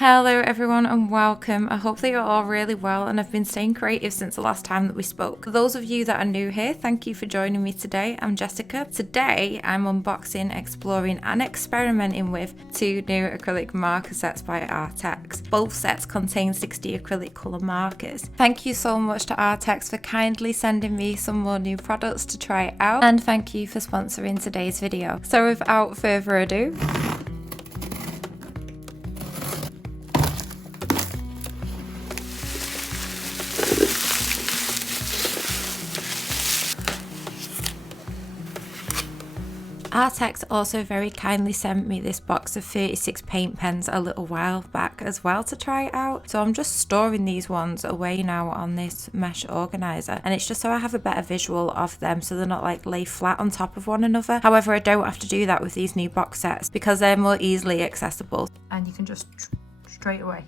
Hello everyone and welcome. I hope that you're all really well and I've been staying creative since the last time that we spoke. For those of you that are new here, thank you for joining me today. I'm Jessica. Today I'm unboxing, exploring and experimenting with two new acrylic marker sets by Arrtx. Both sets contain 60 acrylic colour markers. Thank you so much to Arrtx for kindly sending me some more new products to try out, and thank you for sponsoring today's video. So without further ado, Arrtx also very kindly sent me this box of 36 paint pens a little while back as well to try out. So I'm just storing these ones away now on this mesh organizer, and it's just so I have a better visual of them so they're not like lay flat on top of one another. However, I don't have to do that with these new box sets because they're more easily accessible and you can just straight away.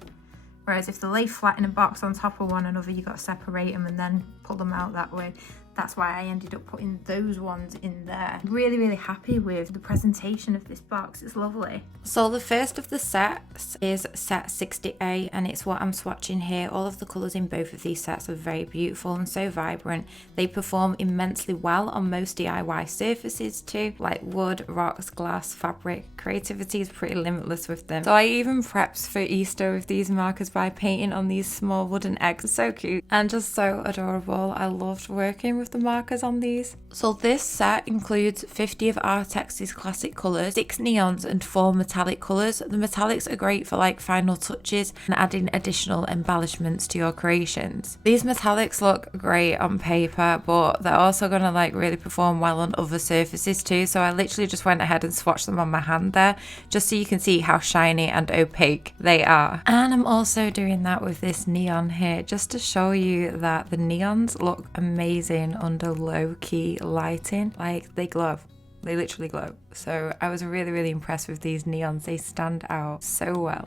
Whereas if they lay flat in a box on top of one another, you got to separate them and then pull them out that way. That's why I ended up putting those ones in there. Really happy with the presentation of this box. It's lovely. So the first of the sets is set 60A, and it's what I'm swatching here. All of the colours in both of these sets are very beautiful and so vibrant. They perform immensely well on most DIY surfaces too, like wood, rocks, glass, fabric. Creativity is pretty limitless with them. So I even prepped for Easter with these markers by painting on these small wooden eggs. So cute and just so adorable. I loved working with the markers on these. So this set includes 50 of Arrtx's classic colours, 6 neons and 4 metallic colours. The metallics are great for like final touches and adding additional embellishments to your creations. These metallics look great on paper, but they're also going to like really perform well on other surfaces too. So I literally just went ahead and swatched them on my hand there just so you can see how shiny and opaque they are. And I'm also doing that with this neon here just to show you that the neons look amazing under low-key lighting. Like they glow. They literally glow. So I was really impressed with these neons. They stand out so well.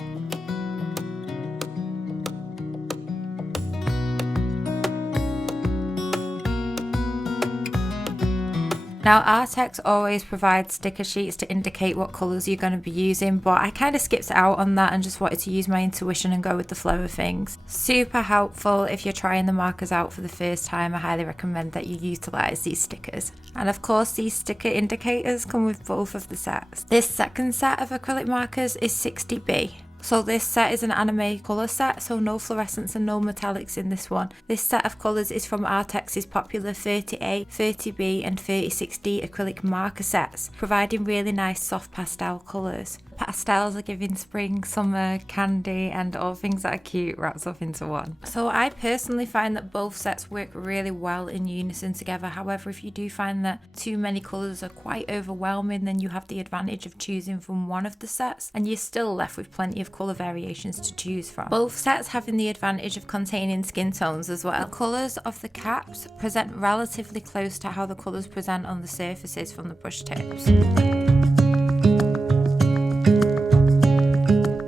Now Arrtx always provides sticker sheets to indicate what colours you're going to be using, but I kind of skipped out on that and just wanted to use my intuition and go with the flow of things. Super helpful if you're trying the markers out for the first time. I highly recommend that you utilise these stickers. And of course these sticker indicators come with both of the sets. This second set of acrylic markers is 60B. So this set is an anime colour set, so no fluorescents and no metallics in this one. This set of colours is from Arrtx's popular 30A, 30B and 36D acrylic marker sets, providing really nice soft pastel colours. Pastels are giving spring, summer, candy and all things that are cute wrapped up into one. So I personally find that both sets work really well in unison together. However, if you do find that too many colours are quite overwhelming, then you have the advantage of choosing from one of the sets and you're still left with plenty of colour variations to choose from. Both sets having the advantage of containing skin tones as well. The colours of the caps present relatively close to how the colours present on the surfaces from the brush tips.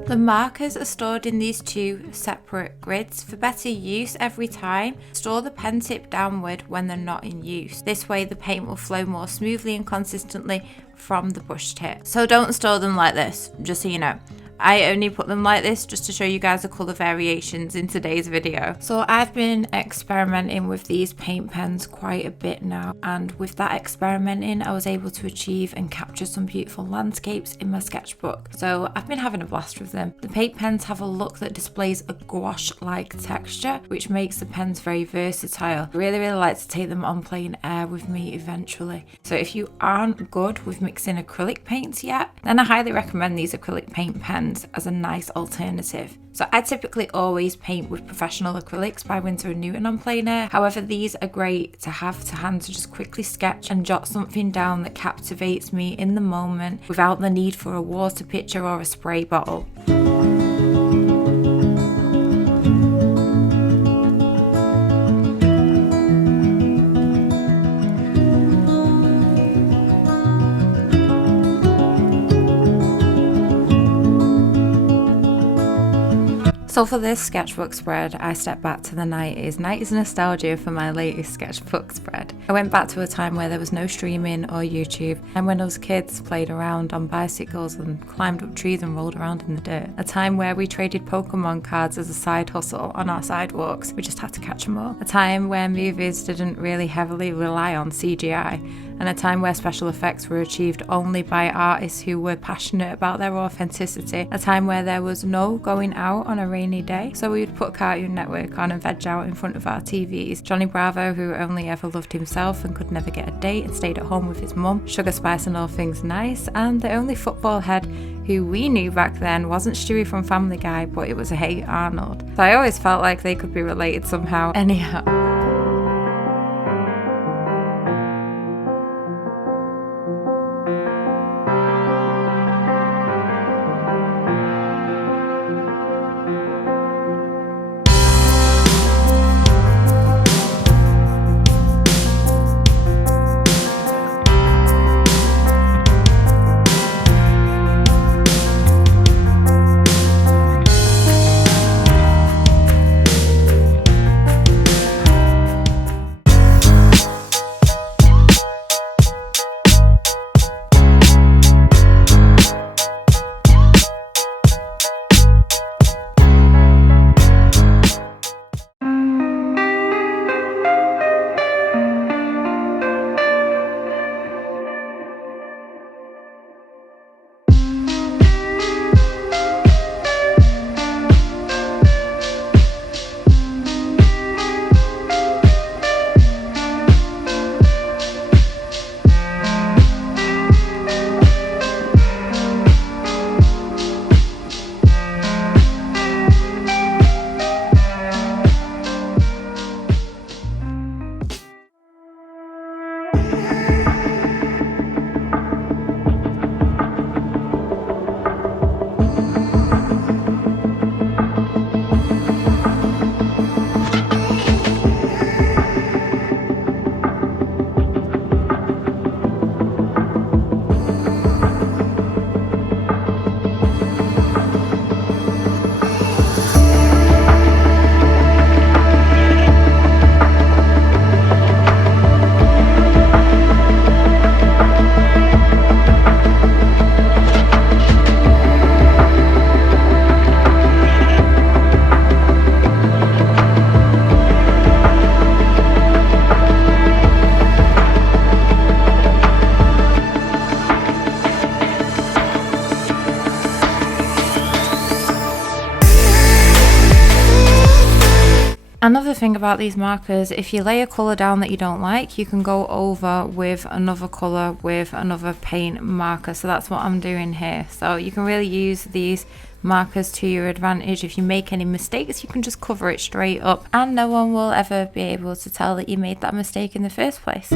The markers are stored in these two separate grids. For better use every time, store the pen tip downward when they're not in use. This way the paint will flow more smoothly and consistently from the brush tip. So don't store them like this, just so you know. I only put them like this just to show you guys the colour variations in today's video. So I've been experimenting with these paint pens quite a bit now, and with that experimenting I was able to achieve and capture some beautiful landscapes in my sketchbook. So I've been having a blast with them. The paint pens have a look that displays a gouache-like texture, which makes the pens very versatile. I really like to take them on plein air with me eventually. So if you aren't good with mixing acrylic paints yet, then I highly recommend these acrylic paint pens as a nice alternative. So I typically always paint with professional acrylics by Winsor & Newton on plein air. However, these are great to have to hand to just quickly sketch and jot something down that captivates me in the moment without the need for a water pitcher or a spray bottle. So for this sketchbook spread, I stepped back to the 90s nostalgia for my latest sketchbook spread. I went back to a time where there was no streaming or YouTube, and when us kids played around on bicycles and climbed up trees and rolled around in the dirt. A time where we traded Pokemon cards as a side hustle on our sidewalks. We just had to catch them all. A time where movies didn't really heavily rely on CGI, and a time where special effects were achieved only by artists who were passionate about their authenticity. A time where there was no going out on a rainy day, so we would put Cartoon Network on and veg out in front of our TVs. Johnny Bravo, who only ever loved himself and could never get a date and stayed at home with his mum. Sugar Spice and All Things Nice. And the only football head who we knew back then wasn't Stewie from Family Guy, but it was a Hey Arnold. So I always felt like they could be related somehow. Anyhow. Another thing about these markers, if you lay a colour down that you don't like, you can go over with another colour with another paint marker. So that's what I'm doing here. So you can really use these markers to your advantage. If you make any mistakes, you can just cover it straight up and no one will ever be able to tell that you made that mistake in the first place.